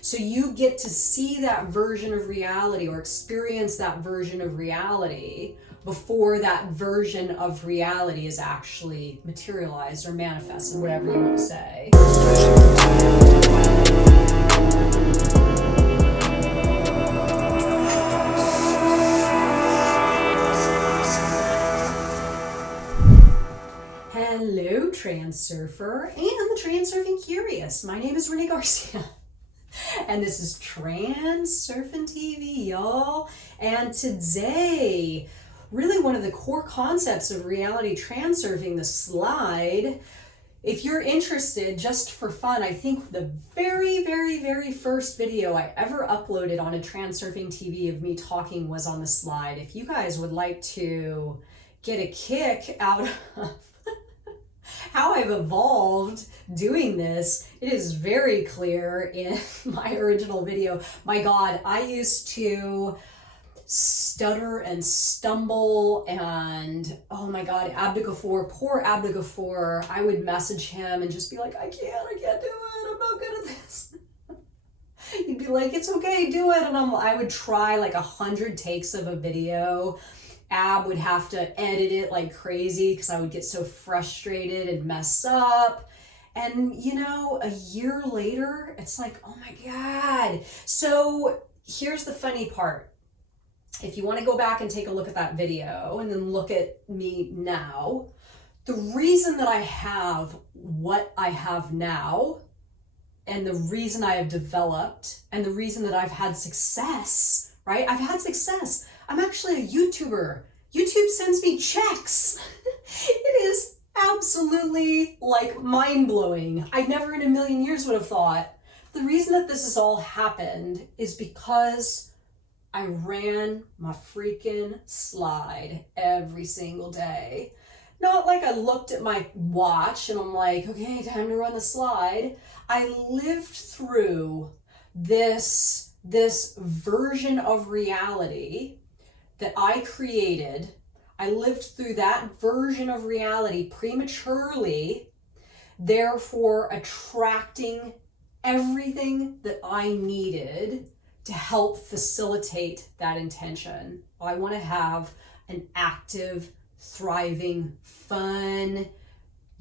So you get to see that version of reality or experience that version of reality before that version of reality is actually materialized or manifested, whatever you want to say. Hello, Transurfer and the Transurfing Curious. My name is Renee Garcia, and this is TransurfingTV, y'all. And today, really one of the core concepts of reality transurfing, the slide. If you're interested, just for fun, I think the very first video I ever uploaded on a Transurfing TV of me talking was on the slide. If you guys would like to get a kick out of how I've evolved doing this, it is very clear in my original video. My God, I used to stutter and stumble, and oh my God, poor Abdigafor, I would message him and just be like, I can't do it, I'm not good at this. He'd be like, it's okay, do it. And I would try like 100 takes of a video. Ab would have to edit it like crazy because I would get so frustrated and mess up. And you know, a year later, it's like, oh my God. So here's the funny part. If you want to go back and take a look at that video and then look at me now, the reason that I have what I have now and the reason I have developed and the reason that I've had success, right? I've had success. I'm actually a YouTuber. YouTube sends me checks. It is absolutely like mind-blowing. I never in a million years would have thought. The reason that this has all happened is because I ran my freaking slide every single day. Not like I looked at my watch and I'm like, okay, time to run the slide. I lived through this version of reality that I created. I lived through that version of reality prematurely, therefore attracting everything that I needed to help facilitate that intention. I want to have an active, thriving, fun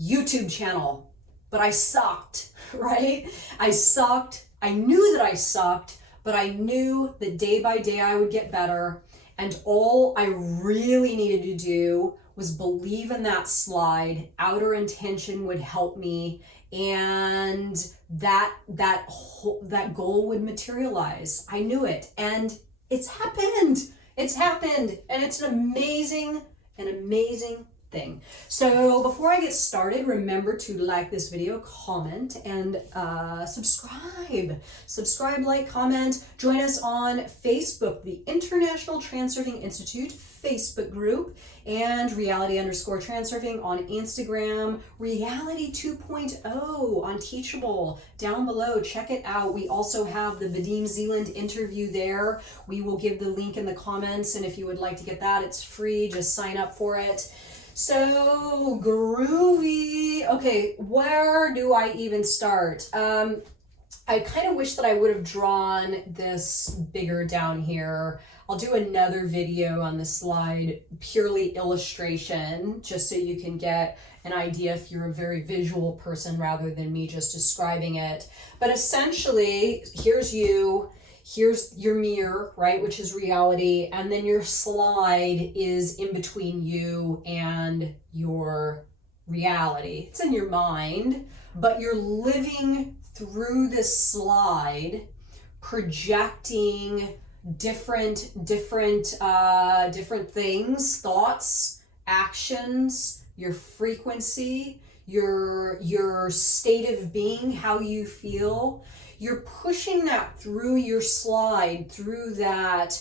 YouTube channel, but I sucked, right? I sucked. I knew that I sucked, but I knew that day by day I would get better. And all I really needed to do was believe in that slide. Outer intention would help me, and that goal would materialize. I knew it, and it's happened. It's happened, and it's an amazing thing. So before I get started, remember to like this video, comment, and subscribe, like, comment. Join us on Facebook, the International Transurfing Institute Facebook group, and reality_transurfing on Instagram, reality 2.0 on Teachable down below. Check it out. We also have the Vadim Zeland interview there. We will give the link in the comments, and if you would like to get that, it's free. Just sign up for it. So groovy. Okay, where do I even start? I kind of wish that I would have drawn this bigger down here. I'll do another video on the slide, purely illustration, just so you can get an idea if you're a very visual person rather than me just describing it. But essentially, here's you. Here's your mirror, right, which is reality, and then your slide is in between you and your reality. It's in your mind, but you're living through this slide, projecting different things, thoughts, actions, your frequency, your state of being, how you feel. You're pushing that through your slide, through that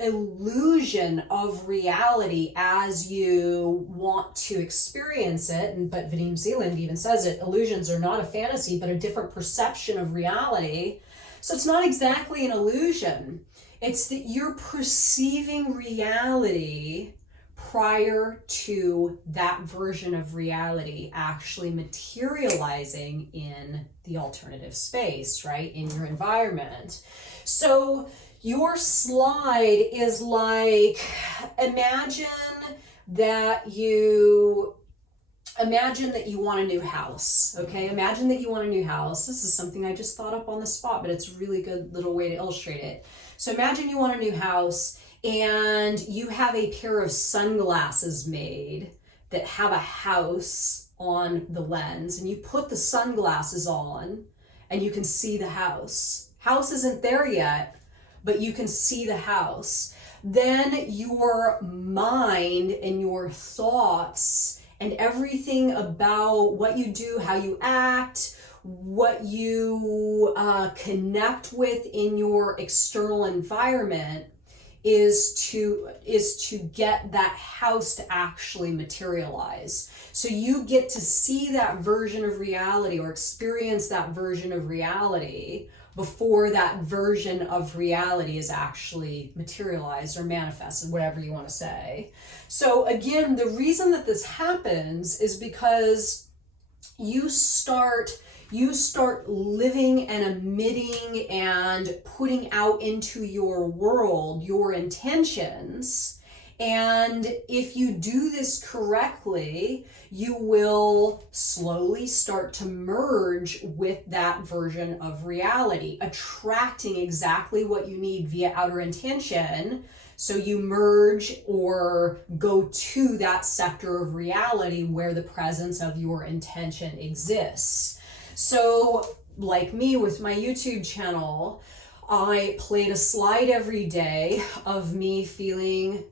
illusion of reality as you want to experience it. But Vadim Zeland even says it, illusions are not a fantasy, but a different perception of reality. So it's not exactly an illusion. It's that you're perceiving reality prior to that version of reality actually materializing in the alternative space, right? In your environment. So your slide is like, imagine that you want a new house, okay? Imagine that you want a new house. This is something I just thought up on the spot, but it's a really good little way to illustrate it. So imagine you want a new house and you have a pair of sunglasses made that have a house on the lens, and you put the sunglasses on and you can see the house. House isn't there yet, but you can see the house. Then your mind and your thoughts and everything about what you do, how you act, what you connect with in your external environment is to get that house to actually materialize. So you get to see that version of reality or experience that version of reality before that version of reality is actually materialized or manifested, whatever you want to say. So again, the reason that this happens is because you start living and emitting and putting out into your world your intentions. And if you do this correctly, you will slowly start to merge with that version of reality, attracting exactly what you need via outer intention. So you merge or go to that sector of reality where the presence of your intention exists. So like me with my YouTube channel, I played a slide every day of me feeling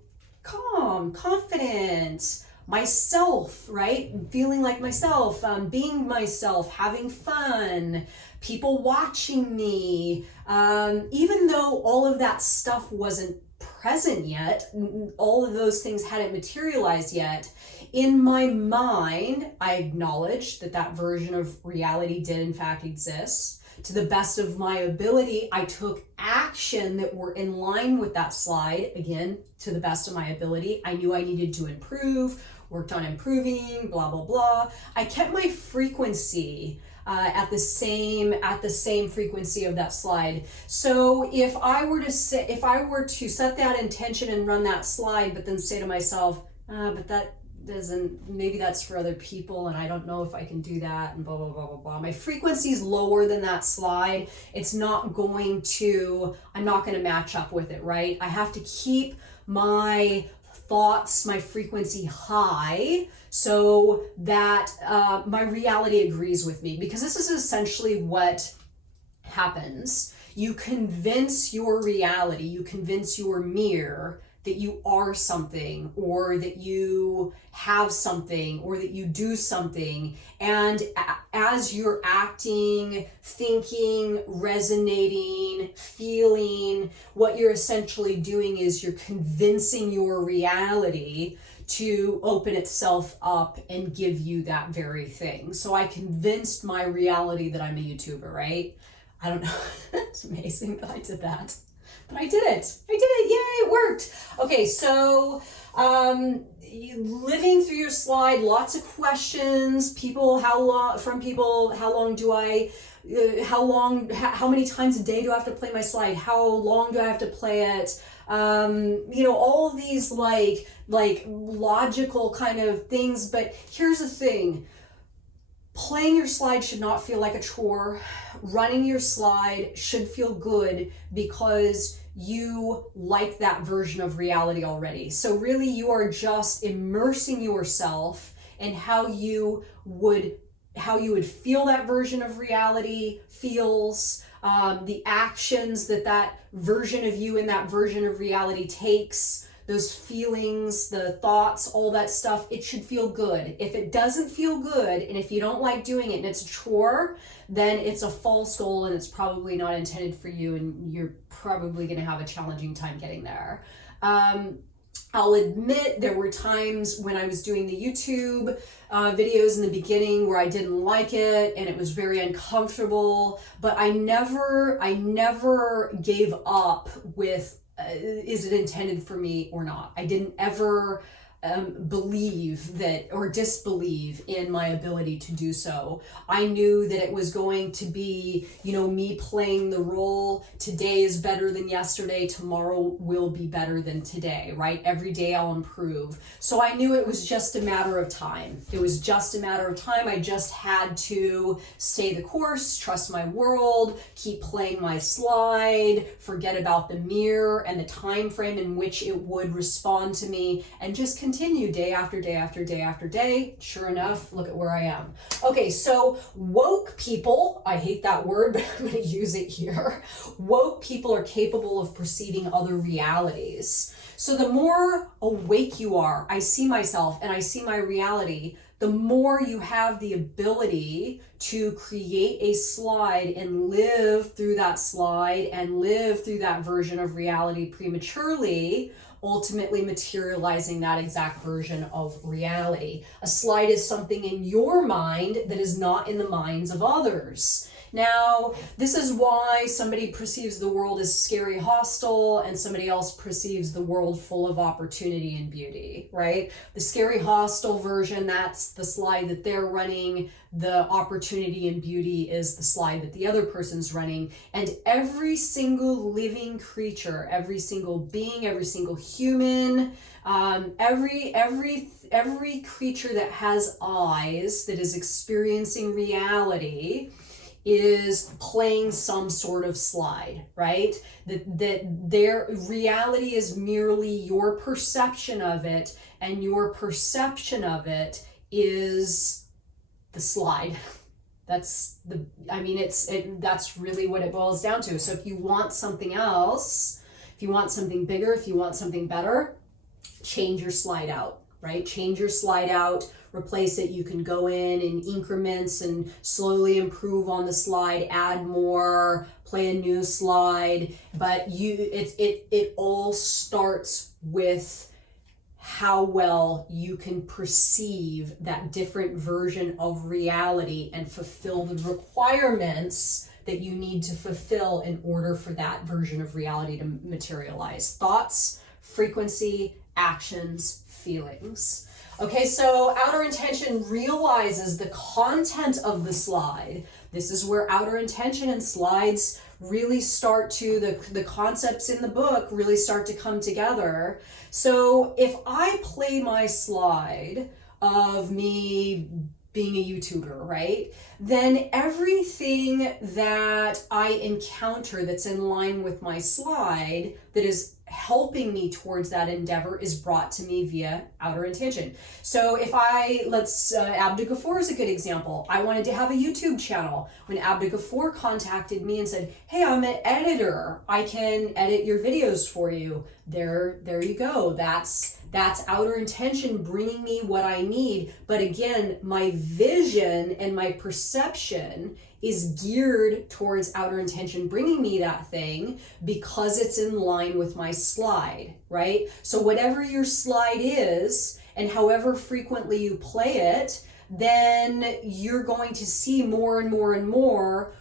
calm, confident, myself, right? Feeling like myself, being myself, having fun, people watching me. Even though all of that stuff wasn't present yet, all of those things hadn't materialized yet, in my mind, I acknowledged that that version of reality did in fact exist. To the best of my ability, I took action that were in line with that slide. Again, to the best of my ability, I knew I needed to improve, worked on improving, blah, blah, blah. I kept my frequency at the same frequency of that slide. So if I were to set that intention and run that slide, but then say to myself, but that doesn't, maybe that's for other people and I don't know if I can do that, and blah, blah, blah, blah, blah. My frequency is lower than that slide. I'm not going to match up with it, right? I have to keep my thoughts, my frequency high so that my reality agrees with me, because this is essentially what happens. You convince your reality, you convince your mirror that you are something, or that you have something, or that you do something. And as you're acting, thinking, resonating, feeling, what you're essentially doing is you're convincing your reality to open itself up and give you that very thing. So I convinced my reality that I'm a YouTuber, right? I don't know. It's amazing that I did that. But I did it. Yay, it worked. Okay, so living through your slide, lots of questions. How many times a day do I have to play my slide? How long do I have to play it? All of these like logical kind of things. But here's the thing. Playing your slide should not feel like a chore. Running your slide should feel good because you like that version of reality already. So really you are just immersing yourself in how you would feel that version of reality feels, the actions that version of you and that version of reality takes, those feelings, the thoughts, all that stuff. It should feel good. If it doesn't feel good, and if you don't like doing it and it's a chore, then it's a false goal and it's probably not intended for you, and you're probably going to have a challenging time getting there. I'll admit there were times when I was doing the YouTube videos in the beginning where I didn't like it and it was very uncomfortable, but I never gave up with is it intended for me or not. I didn't ever believe that or disbelieve in my ability to do so. I knew that it was going to be, me playing the role. Today is better than yesterday. Tomorrow will be better than today, right? Every day I'll improve. So I knew it was just a matter of time. It was just a matter of time. I just had to stay the course, trust my world, keep playing my slide, forget about the mirror and the time frame in which it would respond to me, and just continue day after day after day after day. Sure enough, look at where I am. Okay, so woke people, I hate that word, but I'm going to use it here. Woke people are capable of perceiving other realities. So the more awake you are, I see myself and I see my reality, the more you have the ability to create a slide and live through that slide and live through that version of reality prematurely, ultimately materializing that exact version of reality. A slide is something in your mind that is not in the minds of others. Now, this is why somebody perceives the world as scary, hostile, and somebody else perceives the world full of opportunity and beauty, right? The scary, hostile version, that's the slide that they're running. The opportunity and beauty is the slide that the other person's running. And every single living creature, every single being, every single human, every creature that has eyes, that is experiencing reality, is playing some sort of slide, right? That their reality is merely your perception of it, and your perception of it is the slide. That's really what it boils down to. So if you want something else, if you want something bigger, if you want something better, change your slide out, right? Change your slide out. Replace it. You can go in increments and slowly improve on the slide, add more, play a new slide. But it all starts with how well you can perceive that different version of reality and fulfill the requirements that you need to fulfill in order for that version of reality to materialize. Thoughts, frequency, actions, feelings. Okay, so outer intention realizes the content of the slide. This is where outer intention and slides really start to, the concepts in the book really start to come together. So if I play my slide of me being a YouTuber, right? Then everything that I encounter that's in line with my slide that is helping me towards that endeavor is brought to me via outer intention. So if Abdu Ghafoor is a good example. I wanted to have a YouTube channel. When Abdu Ghafoor contacted me and said, hey, I'm an editor. I can edit your videos for you. There you go. That's outer intention bringing me what I need. But again, my vision and my perception is geared towards outer intention bringing me that thing because it's in line with my slide, right? So whatever your slide is and however frequently you play it, then you're going to see more and more and more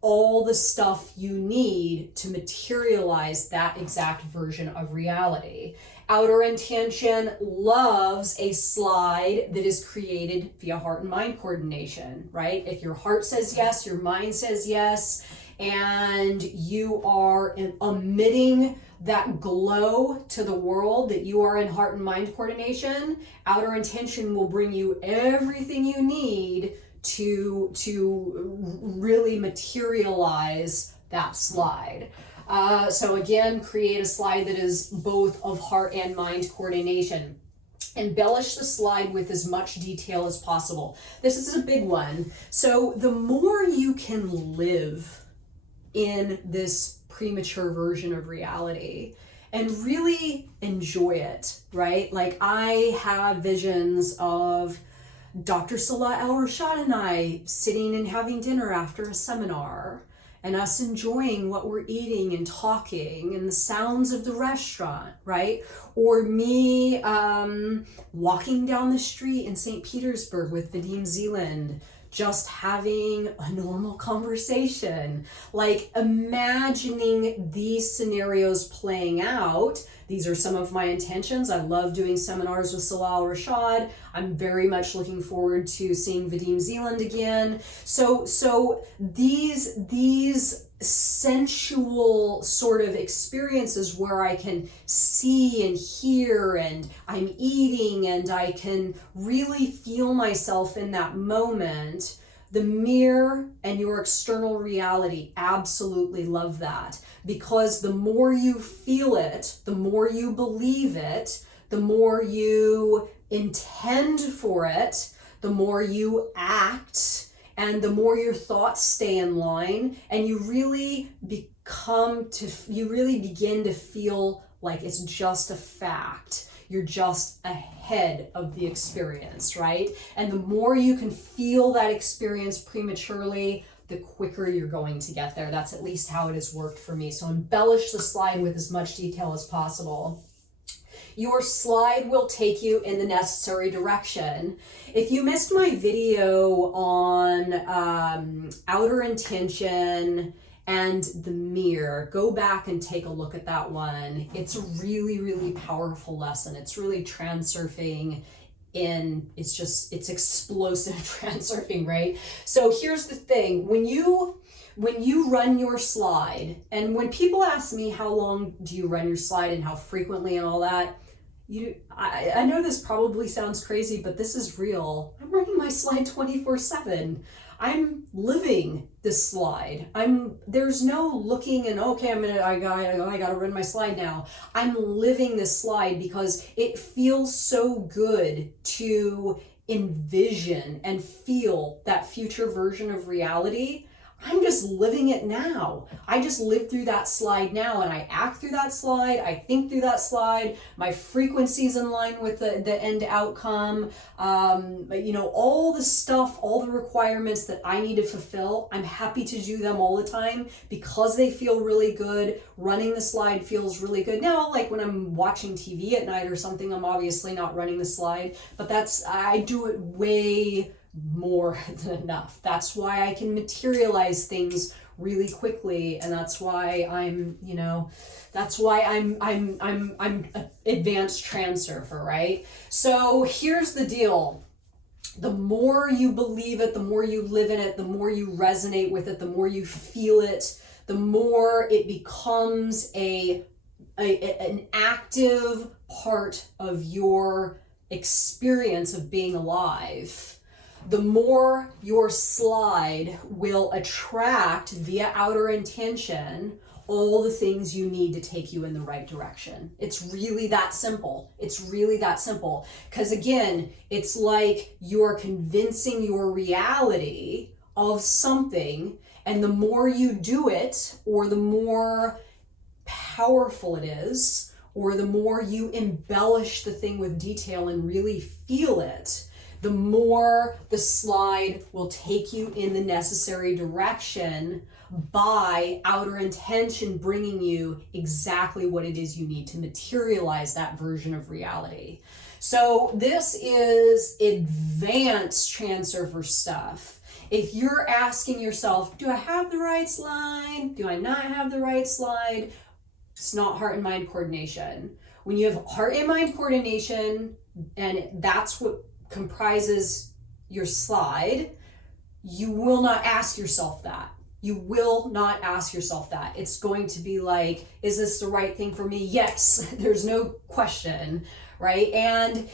all the stuff you need to materialize that exact version of reality. Outer intention loves a slide that is created via heart and mind coordination, right? If your heart says yes, your mind says yes, and you are emitting that glow to the world that you are in heart and mind coordination, outer intention will bring you everything you need to really materialize that slide. So again, create a slide that is both of heart and mind coordination. Embellish the slide with as much detail as possible. This is a big one. So the more you can live in this premature version of reality and really enjoy it, right? Like I have visions of Dr. Salah El-Rashad and I sitting and having dinner after a seminar, and us enjoying what we're eating and talking and the sounds of the restaurant, right? Or me walking down the street in St. Petersburg with Vadim Zeland, just having a normal conversation. Like imagining these scenarios playing out These are some of my intentions. I love doing seminars with Salal Rashad. I'm very much looking forward to seeing Vadim Zeland again. So these sensual sort of experiences where I can see and hear and I'm eating and I can really feel myself in that moment. The mirror and your external reality, absolutely love that, because the more you feel it, the more you believe it, the more you intend for it, the more you act, and the more your thoughts stay in line, and you really begin to feel like it's just a fact. You're just ahead of the experience, right? And the more you can feel that experience prematurely, the quicker you're going to get there. That's at least how it has worked for me. So embellish the slide with as much detail as possible. Your slide will take you in the necessary direction. If you missed my video on outer intention and the mirror, go back and take a look at that one. It's a really, really powerful lesson. It's really transurfing it's explosive transurfing, right? So here's the thing, when you run your slide, and when people ask me how long do you run your slide and how frequently and all that, I know this probably sounds crazy, but this is real. I'm running my slide 24/7. I'm living this slide. There's no looking and okay, I gotta run my slide now. I'm living this slide because it feels so good to envision and feel that future version of reality. I'm just living it now. I just live through that slide now, and I act through that slide. I think through that slide. My frequency's in line with the end outcome. All the stuff, all the requirements that I need to fulfill, I'm happy to do them all the time because they feel really good. Running the slide feels really good. Now, like when I'm watching TV at night or something, I'm obviously not running the slide, but I do it way more than enough. That's why I can materialize things really quickly, and that's why I'm an advanced transurfer, right? So here's the deal. The more you believe it, the more you live in it, the more you resonate with it, the more you feel it, the more it becomes an active part of your experience of being alive. The more your slide will attract via outer intention all the things you need to take you in the right direction. It's really that simple. It's really that simple. Because again, it's like you're convincing your reality of something, and the more you do it, or the more powerful it is, or the more you embellish the thing with detail and really feel it, the more the slide will take you in the necessary direction by outer intention bringing you exactly what it is you need to materialize that version of reality. So this is advanced transurfer stuff. If you're asking yourself, do I have the right slide? Do I not have the right slide? It's not heart and mind coordination. When you have heart and mind coordination, and that's what comprises your slide, you will not ask yourself that. You will not ask yourself that. It's going to be like, is this the right thing for me? Yes, there's no question, right? And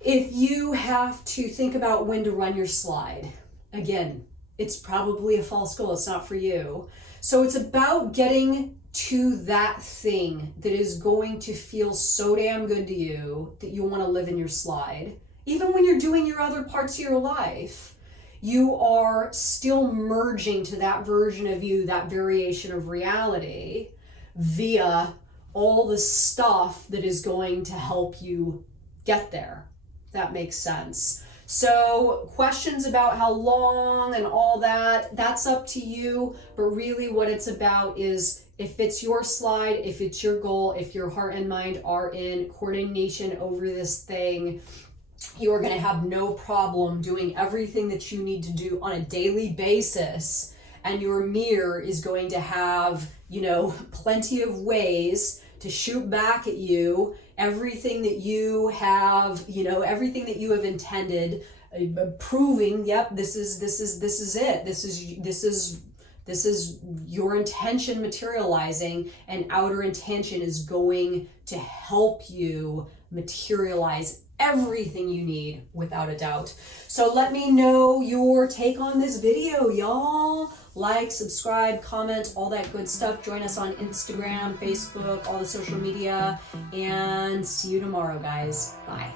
if you have to think about when to run your slide, again, it's probably a false goal. It's not for you. So it's about getting to that thing that is going to feel so damn good to you that you want to live in your slide. Even when you're doing your other parts of your life, you are still merging to that version of you, that variation of reality, via all the stuff that is going to help you get there. That makes sense. So questions about how long and all that, that's up to you. But really what it's about is, if it's your slide, if it's your goal, if your heart and mind are in coordination over this thing, you are going to have no problem doing everything that you need to do on a daily basis and your mirror is going to have, you know, plenty of ways to shoot back at you everything that you have, you know, everything that you have intended, proving, yep, this is it. This is your intention materializing, and outer intention is going to help you materialize everything you need without a doubt. So let me know your take on this video, y'all. Like, subscribe, comment, all that good stuff. Join us on Instagram, Facebook, all the social media, and see you tomorrow, guys. Bye.